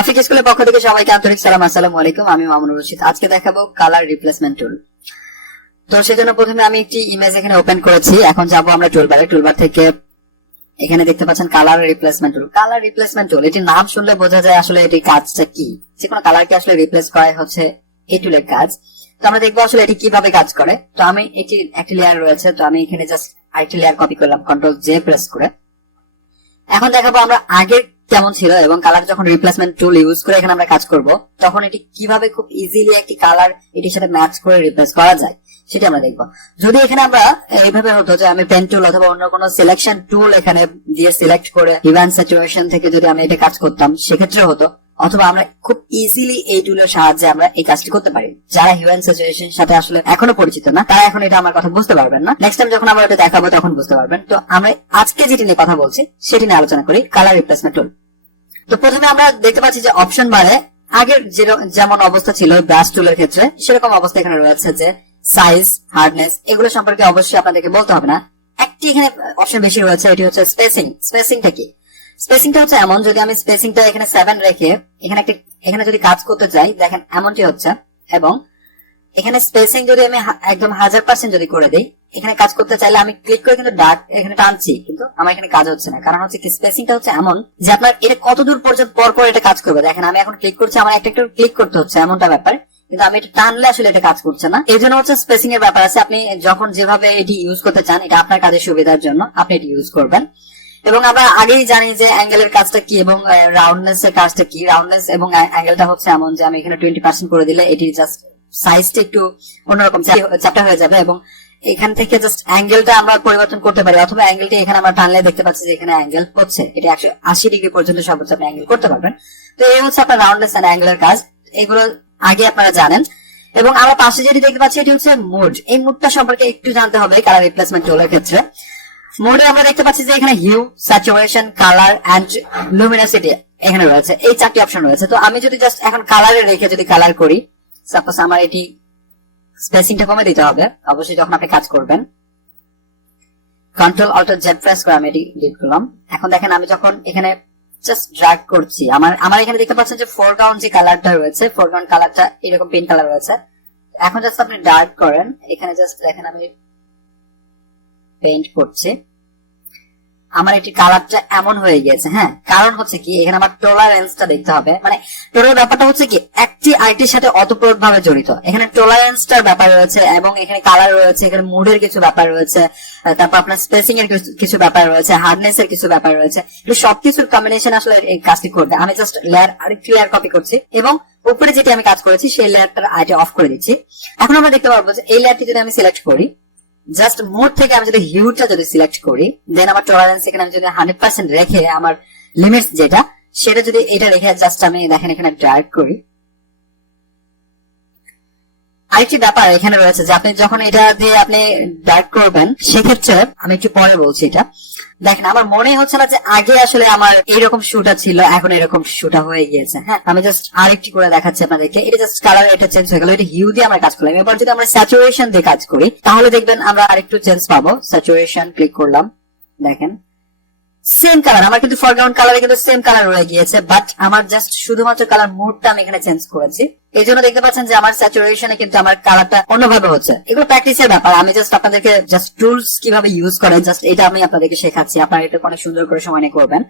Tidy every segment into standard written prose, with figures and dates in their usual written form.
Graphic স্কুলের পক্ষ থেকে সবাইকে আন্তরিক সালাম, আসসালামু আলাইকুম। আমি মামুনুর রশিদ। আজকে দেখাবো কালার রিপ্লেসমেন্ট টুল। তো সেজন্য প্রথমে আমি একটি ইমেজ এখানে ওপেন করেছি। এখন যাব আমরা টুলবার থেকে এখানে দেখতে পাচ্ছেন কালার রিপ্লেসমেন্ট টুল। কালার রিপ্লেসমেন্ট টুল, এটির নাম শুনলে বোঝা যায় আসলে এটি কাজটা কি। যে কোনো কালারকে আসলে রিপ্লেস করাই হচ্ছে এই টুলের কাজ। তো আমরা দেখবো আসলে এটি কিভাবে কাজ করে। তো আমি এটি একটি লেয়ার রয়েছে, তো আমি এখানে জাস্ট আরেকটি লেয়ার কপি করলাম কন্ট্রোল জে প্রেস করে। এখন দেখাবো আমরা আগে কেমন ছিল এবং কালার যখন রিপ্লেসমেন্ট টুল ইউজ করে এখানে আমরা কাজ করব তখন এটি কিভাবে খুব ইজিলি একটি কালার এটির সাথে ম্যাচ করে রিপ্লেস করা যায় সেটা আমরা দেখবো। যদি এখানে আমরা এইভাবে হতো যে আমি পেন টুল অথবা অন্য কোনো সিলেকশন টুল এখানে দিয়ে সিলেক্ট করে হিউ স্যাচুরেশন থেকে যদি আমি এটা কাজ করতাম সেক্ষেত্রে হতো, অথবা আমরা খুব ইজিলি এই টুলের সাহায্যে আমরা এই কাজটি করতে পারি। যারা হিউ স্যাচুরেশন সাথে আসলে এখনো পরিচিত না তারা এখন এটা আমার কথা বুঝতে পারবেন না। নেক্সট টাইম যখন আমরা এটা দেখাবো তখন বুঝতে পারবেন। তো আমরা আজকে যেটি নিয়ে কথা বলছি সেটি নিয়ে আলোচনা করি, কালার রিপ্লেসমেন্ট টুল। তো প্রথমে আমরা দেখতে পাচ্ছি যে অপশন বারে আগের যেমন অবস্থা ছিল ব্রাশ টুলের ক্ষেত্রে সেরকম অবস্থা এখানে রয়েছে যে সাইজ, হার্ডনেস এগুলো সম্পর্কে অবশ্যই আপনাদেরকে বলতে হবে না। একটি এখানে অপশন বেশি রয়েছে, এটি হচ্ছে স্পেসিং। স্পেসিংটা কি? স্পেসিংটা হচ্ছে এমন, যদি আমি স্পেসিংটা এখানে 7 রেখে এখানে যদি কাজ করতে চাই দেখেন এমনটি হচ্ছে, এবং এখানে স্পেসিং যদি আমি একদম 1000% যদি করে দিই এখানে কাজ করতে চাইলে আমি ক্লিক করে কিন্তু ডার্ক এখানে টানছি কিন্তু আমার এখানে কাজ হচ্ছে না। কারণ হচ্ছে কি, স্পেসিংটা হচ্ছে এমন যে আপনার এটা কত দূর পর্যন্ত পর এটা কাজ করবে। দেখেন আমি এখন ক্লিক করছি, আমার একটা ক্লিক করতে হচ্ছে এমনটা ব্যাপার, কিন্তু আমি এটা টানলে আসলে এটা কাজ করছে না। এই জন্য হচ্ছে স্পেসিং এর ব্যাপার আছে। আপনি যখন যেভাবে এটি ইউজ করতে চান এটা আপনার কাজের সুবিধার জন্য আপনি এটি ইউজ করবেন। এবং আমরা আগেই জানি যে অ্যাঙ্গেলের কাজটা কি এবং রাউন্ডনেস এর কাজটা কি। রাউন্ডনেস এবং অ্যাঙ্গেলটা হচ্ছে এমন যে আমি এখানে 20% করে দিলে এটি জাস্ট সাইজটা একটু অন্যরকম চাপটা হয়ে যাবে, এবং এখান থেকে জাস্ট অ্যাঙ্গেলটা আমরা পরিবর্তন করতে পারি, অথবা অ্যাঙ্গেলটা এখানে আমরা টানলে দেখতে পাচ্ছি যে এখানে অ্যাঙ্গেল হচ্ছে, এটা 180 ডিগ্রি পর্যন্ত সর্বোচ্চ আপনি অ্যাঙ্গেল করতে পারবেন। তো এই হচ্ছে আপনার রাউন্ডনেস এন্ড অ্যাঙ্গেলের কাজ, এগুলো আগে আপনারা জানেন। এবং আমরা পাশে যেটি দেখতে পাচ্ছি এটি হচ্ছে মোড। এই মোডটা সম্পর্কে একটু জানতে হবে কালার রিপ্লেসমেন্ট টুলের ক্ষেত্রে। মোডে আমরা দেখতে পাচ্ছি যে এখানে Hugh, saturation, colour and luminosity এখানে রয়েছে, এই 4টি অপশন রয়েছে। তো আমি যদি জাস্ট এখন কালারে রেখে যদি কালার করি, সাপোজ আমার এটি স্পেসিংটা কমে দিতে হবে অবশ্যই যখন আপনি কাজ করবেন। কন্ট্রোল অল্ট জেড প্রেস করে আমি এটি ডিলিট করলাম। এখন দেখেন আমি যখন এখানে জাস্ট ড্র্যাগ করছি আমার এখানে দেখতে পাচ্ছেন যে ফোরগ্রাউন্ড যে কালারটা রয়েছে, ফোরগ্রাউন্ড কালারটা এরকম পিঙ্ক কালার রয়েছে। এখন জাস্ট আপনি ডার্ক করেন, এখানে জাস্ট দেখেন আমি পেইন্ট করছি, আমার এটি কালারটা এমন হয়ে গিয়েছে। হ্যাঁ, কারণ হচ্ছে কি এখানে আমার টলারেন্সটা দেখতে হবে। মানে টোলার ব্যাপারটা হচ্ছে কি একটি আইটির সাথে অতপ্রত ভাবে জড়িত। এখানে টলারেন্সটার ব্যাপার রয়েছে এবং এখানে কালার রয়েছে, এখানে মুডের কিছু ব্যাপার রয়েছে, তারপর আপনার স্পেসিং এর কিছু ব্যাপার রয়েছে, হার্ডনেস এর কিছু ব্যাপার রয়েছে। সবকিছুর কম্বিনেশন আসলে এই কাজটি করবে। আমি জাস্ট আরেকটি লেয়ার কপি করছি এবং উপরে যেটি আমি কাজ করেছি সেই লেয়ারটার আইটি অফ করে দিচ্ছি। এখন আমরা দেখতে পারবো যে এই লেয়ারটি যদি আমি সিলেক্ট করি, জাস্ট মোড থেকে আমি যদি হিউটা যদি সিলেক্ট করি, দেন আমার টলারেন্স এখানে আমি যদি 100% রেখে আমার লিমিটস যেটা সেটা যদি এটা রেখে জাস্ট আমি দেখেন এখানে ড্র্যাগ করি, আরেকটি ব্যাপার এখানে রয়েছে যে আপনি যখন এটা দিয়ে আপনি ড্র্যাগ করবেন সেক্ষেত্রে আমি একটু পরে বলছি। এটা দেখেন আমার মনে হচ্ছে না যে আগে আসলে আমার এইরকম শুটা ছিল এখন এরকম শুটা হয়ে গিয়েছে। হ্যাঁ, আমি জাস্ট আরেকটি করে দেখাচ্ছি আপনাদেরকে। এটা জাস্ট কালার এটা চেঞ্জ হয়ে গেল, এটা হিউ দিয়ে আমরা কাজ করলাম। এবার যদি আমরা স্যাচুরেশন দিয়ে কাজ করি তাহলে দেখবেন আমরা আরেকটু চেঞ্জ পাবো। স্যাচুরেশন ক্লিক করলাম, দেখেন সেম কালার, আমার কিন্তু ফরগ্রাউন্ড কালারে কিন্তু সেম কালার রয়ে গিয়েছে, বাট আমার জাস্ট শুধুমাত্র কালার মোডটা আমি এখানে চেঞ্জ করেছি। এই জন্য দেখতে পাচ্ছেন যে আমার স্যাচুরেশনে কিন্তু আমার কালারটা অন্যভাবে হচ্ছে। এগুলো প্র্যাকটিসের ব্যাপার, আমি জাস্ট আপনাদেরকে জাস্ট টুলস কিভাবে ইউজ করেন জাস্ট এটা আমি আপনাদেরকে শেখাচ্ছি। আপনারা এটা অনেক সুন্দর করে সময় নিয়ে করবেন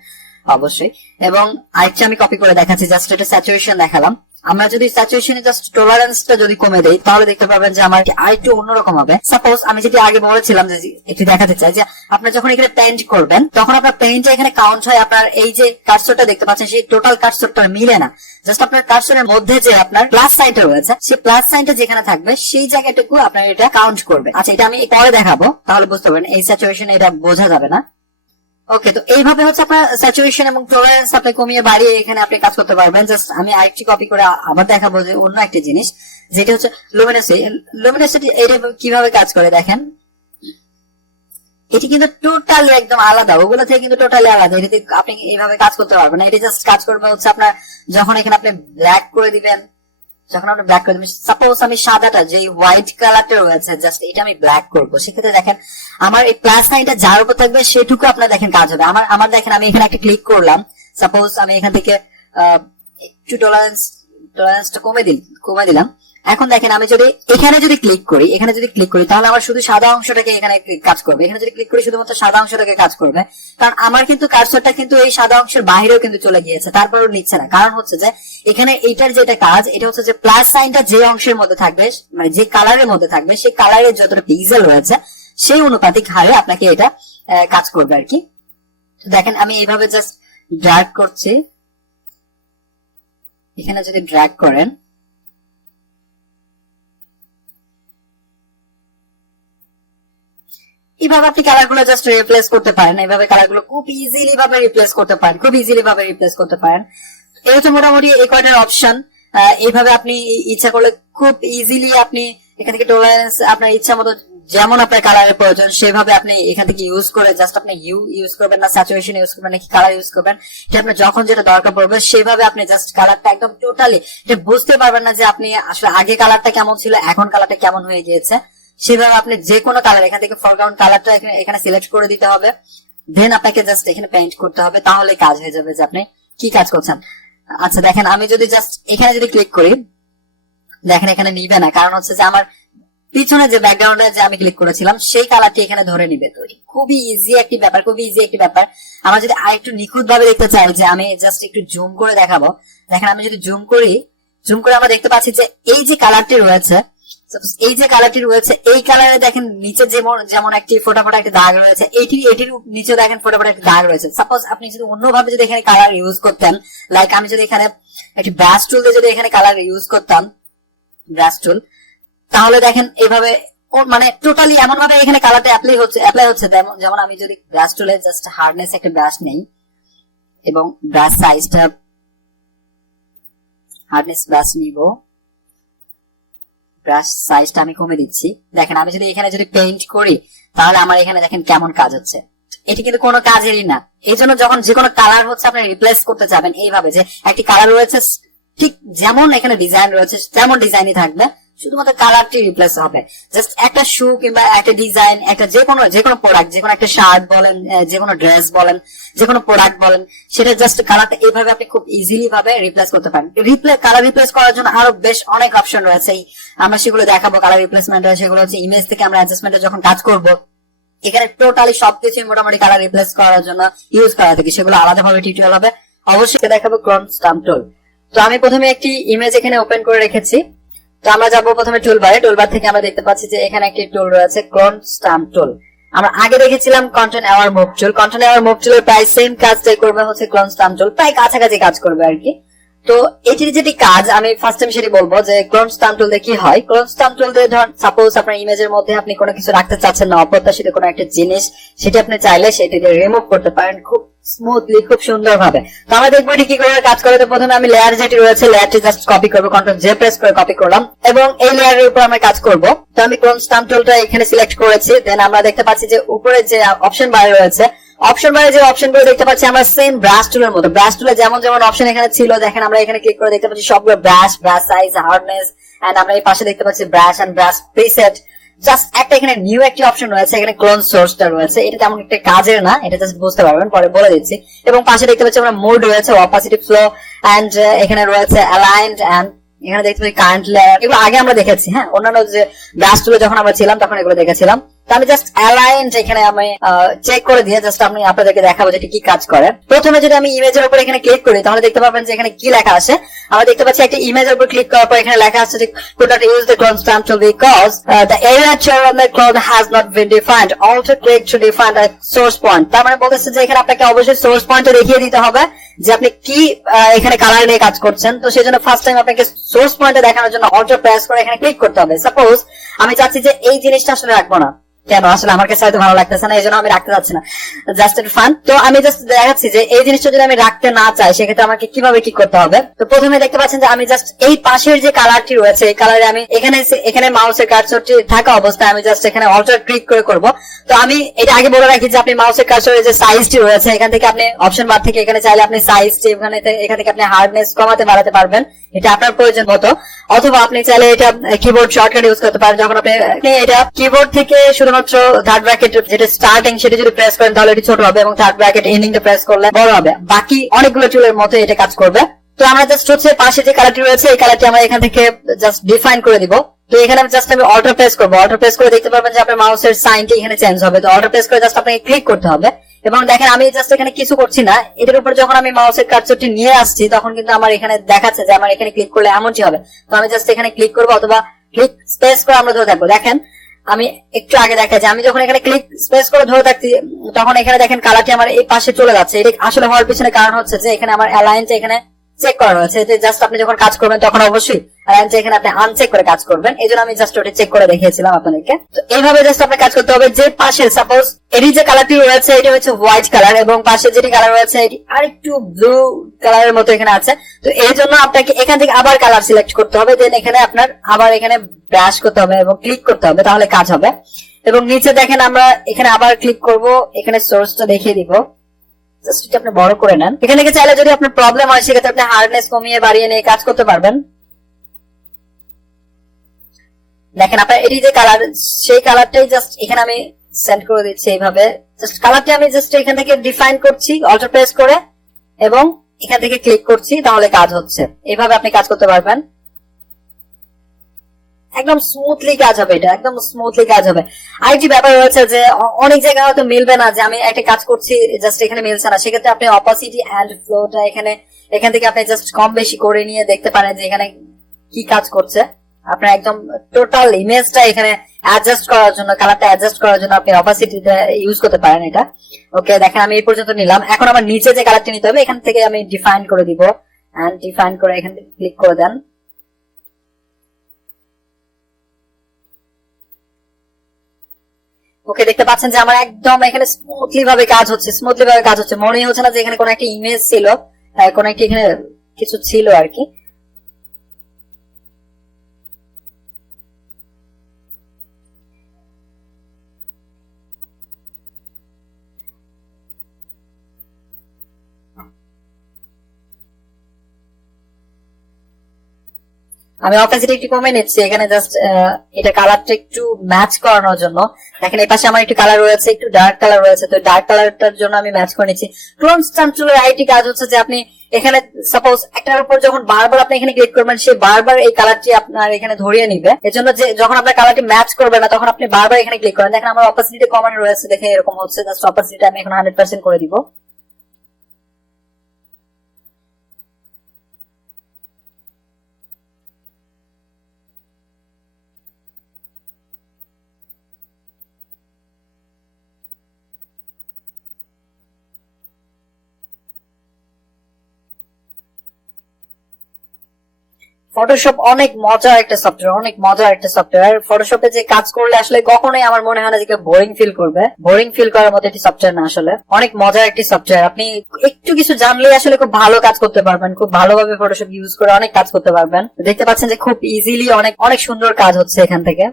অবশ্যই। এবং আরেকটা আমি কপি করে দেখাচ্ছি, জাস্ট এটা স্যাচুরেশন দেখালাম। আমরা যদি স্যাচুরেশনে জাস্ট টলারেন্সটা যদি কমে দেই তাহলে দেখতে পাবেন যে আমার আরেকটু অন্যরকম হবে। সাপোজ আমি যেটি আগে বলেছিলাম যে একটু দেখাতে চাই যে আপনার যখন এখানে পেইন্ট করবেন তখন আপনার পেইন্টটা এখানে কাউন্ট হয়, আপনার এই যে কার্সরটা দেখতে পাচ্ছেন সেই টোটাল কার্সরটা মিলে না। জাস্ট আপনার কার্সরের মধ্যে যে আপনার প্লাস সাইনটা রয়েছে সেই প্লাস সাইনটা যেখানে থাকবে সেই জায়গাটুকু আপনার এটা কাউন্ট করবে। আচ্ছা, এটা আমি পরে দেখাবো তাহলে বুঝতে পারবেন, এই স্যাচুরেশনে এটা বোঝা যাবে না। ওকে, তো এইভাবে হচ্ছে আপনার স্যাচুরেশন এবং টলারেন্স আপনি কমিয়ে বাড়িয়ে এখানে আপনি কাজ করতে পারবেন। জাস্ট আমি আরেকটি কপি করে আবার দেখাবো যে অন্য একটা জিনিস যেটা হচ্ছে লুমিনোসিটি। লুমিনোসিটি এটা কিভাবে কাজ করে দেখেন, এটি কিন্তু টোটালি একদম আলাদা, ওগুলো থেকে কিন্তু টোটালি আলাদা। এটাতে আপনি এইভাবে কাজ করতে পারবেন না। এটা জাস্ট কাজ করবে হচ্ছে আপনার যখন এখানে আপনি ব্ল্যাক করে দিবেন, যখন আপনি ব্ল্যাক করে দিবেন, সাপোজ আমি সাদাটা যে হোয়াইট কালারটা রয়েছে জাস্ট এটা আমি ব্ল্যাক করবো, সেক্ষেত্রে দেখেন আমার এই প্লাস সাইনটা যার উপর থাকবে সেটুকু আপনার দেখেন কাজ হবে। আমার দেখেন আমি এখানে একটা ক্লিক করলাম, সাপোজ আমি এখান থেকে একটু টলারেন্সটা কমে দিলাম। এখন দেখেন আমি যদি এখানে ক্লিক করি তাহলে আমার শুধু সাদা অংশটাকে এখানে কাজ করবে। এখানে যদি ক্লিক করি শুধুমাত্র সাদা অংশটাকে কাজ করবে, কারণ আমার কিন্তু কার্সরটা কিন্তু এই সাদা অংশের বাইরেও কিন্তু চলে গিয়েছে, তারপরও নিচ্ছে না। কারণ হচ্ছে যে এখানে এইটার যেটা কাজ, এটা হচ্ছে যে প্লাস সাইনটা যে অংশের মধ্যে থাকবে, মানে যে কালারের মধ্যে থাকবে, সেই কালারের যতটা পিক্সেল রয়েছে সেই অনুপাতিক হারে আপনাকে এটা কাজ করবে আর কি। দেখেন আমি এইভাবে জাস্ট ড্র্যাগ করছি। এখানে যদি ড্র্যাগ করেন এইভাবে আপনি কালার গুলো জাস্ট রিপ্লেস করতে পারেন। এইভাবে কালার গুলো খুব ইজিলি ভাবে রিপ্লেস করতে পারেন। এই হচ্ছে মোটামুটি এই কয়টার অপশন। এইভাবে আপনি ইচ্ছা করলে খুব ইজিলি আপনি এখান থেকে টলারেন্স আপনার ইচ্ছা মতো যেমন আপনার কালারের প্রয়োজন সেভাবে আপনি এখান থেকে ইউজ করে জাস্ট আপনি হিউ ইউজ করবেন না স্যাচুরেশন ইউজ করবেন নাকি কালার ইউজ করবেন, এটা আপনার যখন যেটা দরকার পড়বে সেভাবে আপনি জাস্ট কালারটা একদম টোটালি এটা বুঝতে পারবেন না যে আপনি আসলে আগে কালারটা কেমন ছিল এখন কালারটা কেমন হয়ে গিয়েছে। সেভাবে আপনি যে কোনো কালার এখান থেকে ফরগ্রাউন্ড কালারটা এখানে সিলেক্ট করে দিতে হবে, দেন আপনাকে জাস্ট এখানে পেইন্ট করতে হবে, তাহলে কাজ হয়ে যাবে যে আপনি কি কাজ করছেন। আচ্ছা দেখেন আমি যদি জাস্ট এখানে যদি ক্লিক করি, দেখেন এখানে নিবে না, কারণ হচ্ছে যে আমার পিছনে যে ব্যাকগ্রাউন্ডে যে আমি ক্লিক করেছিলাম সেই কালারটি এখানে ধরে নিবে। তো খুবই ইজি একটি ব্যাপার। আমরা যদি আরেকটু নিখুঁত ভাবে দেখতে চাই, যে আমি জাস্ট একটু জুম করে দেখাবো। দেখেন আমি যদি জুম করে আমরা দেখতে পাচ্ছি যে এই যে কালারটি রয়েছে, এই কালারে দেখেন নিচে যেমন একটি ফোটা একটি দাগ রয়েছে, এটির নিচে দেখেন ফোটা একটি দাগ রয়েছে। সাপোজ আপনি যদি অন্যভাবে যদি এখানে কালার ইউজ করতেন, লাইক আমি যদি এখানে একটি ব্রাশ টুল দিয়ে যদি এখানে কালার ইউজ করতাম, ব্রাশ টুল, তাহলে দেখেন এইভাবে মানে টোটালি এমন ভাবে এখানে কালারটা অ্যাপ্লাই হচ্ছে। যেমন আমি যদি ব্রাশ টুলে জাস্ট হার্ডনেস একটা ব্রাশ নেই এবং ব্রাশ সাইজটা হার্ডনেস ব্রাশ নিব, ব্রাশ সাইজটা আমি কমে দিচ্ছি। দেখেন আমি যদি এখানে যদি পেইন্ট করি তাহলে আমার এখানে দেখেন কেমন কাজ হচ্ছে। এটি কিন্তু কোনো কাজেরই না। এই জন্য যখন যে কোনো কালার হচ্ছে আপনি রিপ্লেস করতে যাবেন এইভাবে, যে একটি কালার রয়েছে ঠিক যেমন এখানে ডিজাইন রয়েছে তেমন ডিজাইনই থাকবে, শুধুমাত্র কালারটি রিপ্লেস হবে। জাস্ট একটা শু কিংবা একটা ডিজাইন, একটা যে কোনো প্রোডাক্ট, যে কোনো একটা শার্ট বলেন, যে কোনো ড্রেস বলেন, যে কোনো প্রোডাক্ট বলেন, সেটা জাস্ট কালারটা এইভাবে আপনি খুব ইজিলি ভাবে রিপ্লেস করতে পারেন। কালার রিপ্লেস করার জন্য আরো বেশ অনেক অপশন রয়েছে, আমরা সেগুলো দেখাবো। কালার রিপ্লেসমেন্ট সেগুলো হচ্ছে ইমেজ থেকে আমরা অ্যাডজাস্টমেন্টে যখন কাজ করব, এখানে টোটালি সবকিছু মোটামুটি কালার রিপ্লেস করার জন্য ইউজ করা থাকে, সেগুলো আলাদাভাবে টিউটোরিয়াল হবে। অবশ্যই দেখাবো ক্রন স্টাম্প টুল। তো আমি প্রথমে একটি ইমেজ এখানে ওপেন করে রেখেছি। তো আমরা যাবো প্রথমে টুলবার থেকে আমরা দেখতে পাচ্ছি যে এখানে একটি টুল রয়েছে ক্রন স্টাম্প টুল। আমরা আগে দেখেছিলাম কন্টেন্ট অ্যাওয়ার মুভ টুলের প্রায় সেম কাজটাই করবে হচ্ছে ক্রন স্টাম্প টুল, প্রায় কাছাকাছি কাজ করবে আর কি। তো এটির যেটি কাজ আমি ফার্স্ট টাইম সেটি বলবো যে ক্রন স্টাম্প টুল দিয়ে কি হয়। ক্রন স্টাম্প টুল দিয়ে ধরুন সাপোজ আপনার ইমেজের মধ্যে আপনি কোনো কিছু রাখতে চাচ্ছেন না, অপ্রত্যাশিত কোনো একটা জিনিস, সেটা আপনি চাইলে সেটি দিয়ে রিমুভ করতে পারেন খুব স্মুথলি, খুব সুন্দর ভাবে। তো আমরা দেখবো এটি কি করে কাজ করে। তো প্রথমে আমি লেয়ার যেটি রয়েছে লেয়ারটি জাস্ট কপি করবো, কন্ট্রোল জে প্রেস করে কপি করলাম এবং এই লেয়ারের উপর আমরা কাজ করব। তো আমি ক্রন স্টাম্প টুলটা এখানে সিলেক্ট করেছি। দেন আমরা দেখতে পাচ্ছি যে উপরে যে অপশন বারে রয়েছে, অপশন বারে যে অপশন গুলো দেখতে পাচ্ছি আমরা সেম ব্রাশ টুলের মতো, ব্রাশ টুলে যেমন অপশন এখানে ছিল, দেখেন আমরা এখানে ক্লিক করে দেখতে পাচ্ছি সবগুলো ব্রাশ সাইজ, হার্ডনেস, এন্ড আমরা এই পাশে দেখতে পাচ্ছি brush and brush preset. Just একটা এখানে নিউ একটি অপশন রয়েছে, এখানে ক্লোন সোর্সটা রয়েছে, এটা তেমন একটা কাজের না, এটা জাস্ট বুঝতে পারবেন, পরে বলে দিচ্ছি। এবং পাশে দেখতে পাচ্ছি আমরা মোড রয়েছে, অপাসিটি, ফ্লো, এন্ড এখানে রয়েছে অ্যালাইন্ড, এন্ড এখানে দেখতে পাচ্ছি কারেন্ট লেয়ার। এগুলো আগে আমরা দেখেছি, হ্যাঁ, অন্যান্য যে ব্রাশ টুলে যখন আমরা ছিলাম তখন এগুলো দেখেছিলাম। তো আমি জাস্ট অ্যালাইন্ড এখানে আমি চেক করে দিয়ে জাস্ট আমি আপনাদেরকে দেখাবো যেটা কি কাজ করে। প্রথমে যদি আমি ইমেজের উপর এখানে ক্লিক করি তাহলে দেখতে পাবেন যে এখানে কি লেখা আছে। আমরা দেখতে পাচ্ছি একটা ইমেজের উপর ক্লিক করার পর এখানে লেখা আছে যে could not use the clone stamp tool because the area char on the clone has not been defined. Also click to define the source point. তার মানে বলতেছে যে এখানে আপনাকে অবশ্যই সোর্স পয়েন্টটা দেখিয়ে দিতে হবে যে আপনি কি এখানে কালার নিয়ে কাজ করছেন। তো সেই জন্য ফার্স্ট টাইম আপনাকে সোর্স পয়েন্টে দেখানোর জন্য অল্টার প্রেস করে এখানে ক্লিক করতে হবে। সাপোজ আমি চাচ্ছি যে এই জিনিসটা আসলে রাখবো না, কেন আসলে আমার কাছে হয়তো ভালো লাগতেছে না, এই জন্য আমি রাখতে চাচ্ছি না, জাস্ট একটু ফান। তো আমি জাস্ট দেখাচ্ছি যে এই জিনিসটা যদি আমি রাখতে না চাই সেক্ষেত্রে আমাকে কিভাবে কি করতে হবে। তো প্রথমে দেখতে পাচ্ছেন যে আমি জাস্ট এই পাশের যে কালারটি রয়েছে এই কালারে আমি এখানে মাউসের কার্সরটি থাকা অবস্থায় আমি জাস্ট এখানে অল্টার ক্লিক করে করব। তো আমি এটা আগে বলে রাখি যে আপনি মাউসের কার্সরের যে সাইজটি রয়েছে এখান থেকে আপনি অপশন বার থেকে এখানে চাইলে আপনি সাইজটি এখান থেকে আপনি হার্ডনেস কমাতে বাড়াতে পারবেন, এটা আপনার প্রয়োজন মতো। অথবা আপনি চাইলে এটা কিবোর্ড শর্টকাট ইউজ করতে পারেন। যখন আপনি এটা কিবোর্ড থেকে শুধুমাত্র থার্ড ব্র্যাকেট যেটা স্টার্টিং সেটা যদি প্রেস করেন তাহলে এটি ছোট হবে এবং থার্ড ব্র্যাকেট এন্ডিংটা প্রেস করলে বড় হবে। বাকি অনেকগুলো টুলের মতো এটা কাজ করবে। তো আমরা জাস্ট হচ্ছে পাশে যে কালারটি রয়েছে এই কালারটি আমরা এখান থেকে জাস্ট ডিফাইন করে দিব। তো এখানে জাস্ট আমি অল্টার প্রেস করবো, অল্টার প্রেস করে দেখতে পারবেন যে আপনার মাউসের সাইনটি এখানে চেঞ্জ হবে। তো অল্টার প্রেস করে জাস্ট আপনাকে ক্লিক করতে হবে এবং দেখেন আমি জাস্ট এখানে কিছু করছি না, এটার উপর যখন আমি মাউসের কার্সরটি নিয়ে আসছি তখন কিন্তু আমার এখানে দেখাচ্ছে যে আমার এখানে ক্লিক করলে এমনটি হবে। তো আমি জাস্ট এখানে ক্লিক করবো অথবা ক্লিক স্পেস করে আমরা ধরে থাকবো। দেখেন আমি একটু আগে দেখা যায় আমি যখন এখানে ক্লিক স্পেস করে ধরে থাকছি তখন এখানে দেখেন কালারটি আমার এই পাশে চলে যাচ্ছে। এটা আসলে হওয়ার পিছনে কারণ হচ্ছে যে এখানে আমার অ্যালাইনটা এখানে চেক করা রয়েছে। জাস্ট আপনি যখন কাজ করবেন তখন অবশ্যই অ্যালাইনটা এখানে আপনি আনচেক করে কাজ করবেন, এই জন্য আমি জাস্ট ওটা চেক করে দেখিয়েছিলাম আপনাদেরকে। তো এইভাবে জাস্ট আপনার কাজ করতে হবে। যে পাশে সাপোজ এটি যে কালারটি রয়েছে এটা হচ্ছে হোয়াইট কালার এবং পাশে যেটি কালার রয়েছে এটি আরেকটু ব্লু কালারের মতো এখানে আছে। তো এর জন্য আপনাকে এখান থেকে আবার কালার সিলেক্ট করতে হবে, দেন এখানে আপনার আবার এখানে ব্রাশ করতে হবে এবং ক্লিক করতে হবে, তাহলে কাজ হবে। এবং নিচে দেখেন আমরা এখানে আবার ক্লিক করব, এখানে সোর্সটা দেখিয়ে দিব, জাস্ট এটা আপনি বড় করে নেন। এখানে থেকে চাইলে যদি আপনার প্রবলেম হয় সেক্ষেত্রে আপনি হার্ডনেস কমিয়ে বাড়িয়ে নিয়ে কাজ করতে পারবেন। দেখেন আপনার এটি যে কালার সেই কালারটাই জাস্ট এখানে আমি সেন্ড করে দিচ্ছি এইভাবে। জাস্ট কালারটি আমি জাস্ট এখান থেকে ডিফাইন করছি অল্টার প্রেস করে এবং এখান থেকে ক্লিক করছি, তাহলে কাজ হচ্ছে। এইভাবে আপনি কাজ করতে পারবেন, একদম স্মুথলি কাজ হবে, এটা একদম স্মুথলি কাজ হবে। আরেকটি ব্যাপার রয়েছে যে অনেক জায়গায় হয়তো মিলবে না, যে আমি একটা কাজ করছি জাস্ট এখানে মিলছে না, সেক্ষেত্রে আপনি অপাসিটি এন্ড ফ্লোটা এখান থেকে আপনি জাস্ট কম বেশি করে নিয়ে দেখতে পারেন যে এখানে কি কাজ করছে। আপনার একদম টোটাল ইমেজটা এখানে অ্যাডজাস্ট করার জন্য, কালারটা অ্যাডজাস্ট করার জন্য আপনি অপাসিটিটা ইউজ করতে পারেন এটা। ওকে, দেখেন আমি এই পর্যন্ত নিলাম। এখন আমার নিচে যে কালারটি নিতে হবে এখান থেকে আমি ডিফাইন করে দিব, এন্ড ডিফাইন করে এখান থেকে ক্লিক করে দেন। ওকে, দেখতে পাচ্ছেন যে আমার একদম এখানে স্মুথলি ভাবে কাজ হচ্ছে, স্মুথলি ভাবে কাজ হচ্ছে। মনে হচ্ছে না যে এখানে কোনো একটা ইমেজ ছিল, কোনো একটা এখানে কিছু ছিল আর কি। আমি অপাসিটি একটু কমে নিচ্ছি এখানে জাস্ট এটা কালারটা একটু ম্যাচ করানোর জন্য। দেখেন এই পাশে আমার একটু কালার রয়েছে, একটু ডার্ক কালার রয়েছে, তো ডার্ক কালারটার জন্য আমি ম্যাচ করে নিচ্ছি। ক্লোন স্টাম্প টুলের আরেকটি কাজ হচ্ছে যে আপনি এখানে সাপোজ একটার উপর যখন বারবার আপনি এখানে ক্লিক করবেন সে বারবার এই কালারটি আপনার এখানে ধরিয়ে নিবে। এজন্য যে যখন আপনার কালারটি ম্যাচ করবে না তখন আপনি বারবার এখানে ক্লিক করেন। দেখেন আমার অপাসিটি কমানো রয়েছে, দেখে এরকম হচ্ছে। জাস্ট অপাসিটি আমি এখন 100% করে দিব। ফটোশপ অনেক মজার একটা সফটওয়্যার, অনেক মজার একটা সফটওয়্যার। ফটোশপে যে কাজ করলে আসলে কখনোই আমার মনে হয় না যে বোরিং ফিল করবে, বোরিং ফিল করার মতো একটি সফটওয়্যার না, আসলে অনেক মজার একটি সফটওয়্যার। আপনি একটু কিছু জানলে আসলে খুব ভালো কাজ করতে পারবেন, খুব ভালোভাবে ফটোশপ ইউজ করে অনেক কাজ করতে পারবেন। দেখতে পাচ্ছেন যে খুব ইজিলি অনেক অনেক সুন্দর কাজ হচ্ছে এখান থেকে।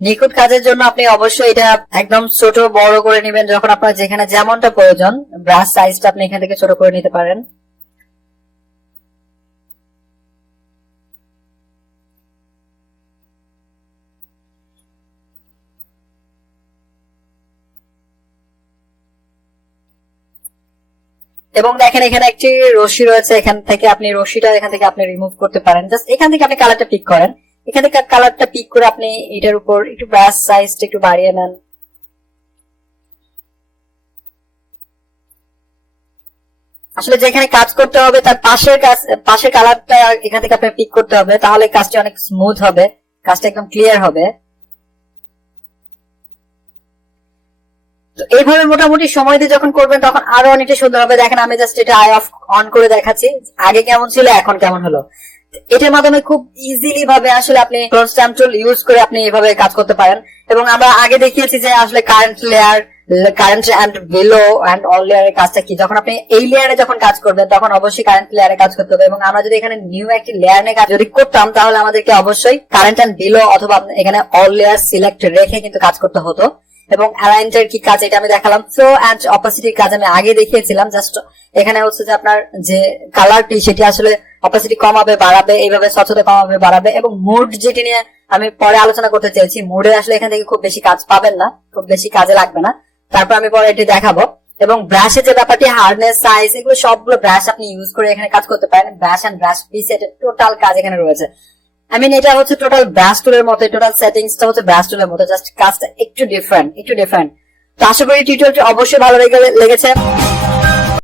নিখুঁত কাজের জন্য আপনি অবশ্যই এটা একদম ছোট বড় করে নেবেন, যখন আপনার যেখানে যেমনটা প্রয়োজন। ব্রাশ সাইজটা আপনি এখান থেকে ছোট করে নিতে পারেন। এবং দেখেন এখানে একটি রশি রয়েছে, এখান থেকে আপনি রশিটা এখান থেকে আপনি রিমুভ করতে পারেন। জাস্ট এখান থেকে আপনি কালারটা পিক করেন, এখান থেকে কালারটা পিক করে আপনি এটার উপর একটু ব্রাশ সাইজটা একটু বাড়িয়ে নেন। আসলে যেখানে কাজ করতে হবে তার পাশের কালারটা এখান থেকে আপনি পিক করতে হবে, তাহলে কাজটা অনেক স্মুথ হবে, কাজটা একদম ক্লিয়ার হবে। তো এইভাবে মোটামুটি সময় দিয়ে যখন করবেন তখন আরো অনেকটা সুন্দর হবে। দেখেন আমি জাস্ট এটা আই অফ অন করে দেখাচ্ছি, আগে কেমন ছিল এখন কেমন হলো। এটার মাধ্যমে খুব ইজিলি ভাবে আসলে আপনি ক্লোজ স্ট্যাম্প টুল ইউজ করে আপনি এভাবে কাজ করতে পারেন। এবং আমরা আগে দেখিয়েছি যে আসলে current layer, current and below and all লেয়ারের কাজটা কি। যখন আপনি এই লেয়ারে যখন কাজ করবেন তখন অবশ্যই কারেন্ট লেয়ারে কাজ করতে হবে। এবং আমরা যদি এখানে নিউ একটি লেয়ার নিয়ে কাজ যদি করতাম তাহলে আমাদেরকে অবশ্যই কারেন্ট এন্ড বিলো অথবা এখানে অল লেয়ার সিলেক্ট রেখে কিন্তু কাজ করতে হতো। এবং অ্যালাইনটার কি কাজ এটা আমি দেখালাম। ফ্লো এন্ড অপাসিটির কাজ আমি আগে দেখিয়েছিলাম। জাস্ট এখানে হচ্ছে যে আপনার যে কালারটি সেটি আসলে অপাসিটি কমাবে বাড়াবে, এইভাবে স্বচ্ছতা কমাবে বাড়াবে। এবং মুড যেটি নিয়ে আমি পরে আলোচনা করতে চেয়েছি, মুডে আসলে এখান থেকে খুব বেশি কাজ পাবেন না, খুব বেশি কাজে লাগবে না। তারপর আমি পরে এটি দেখাবো। এবং ব্রাশের যে ব্যাপারটি, হার্ডনেস, সাইজ, এগুলো সবগুলো ব্রাশ আপনি ইউজ করে এখানে কাজ করতে পারেন। ব্রাশ এন্ড ব্রাশ প্রিসেটের টোটাল কাজ এখানে রয়েছে। এটা হচ্ছে টোটাল ব্রাশ টুলের মতো, টোটাল সেটিংসটা হচ্ছে ব্রাশ টুলের মতো, জাস্ট কাজটা একটু ডিফারেন্ট। তো আশা করি টিউটোরিয়ালটি অবশ্যই ভালো লেগেছে।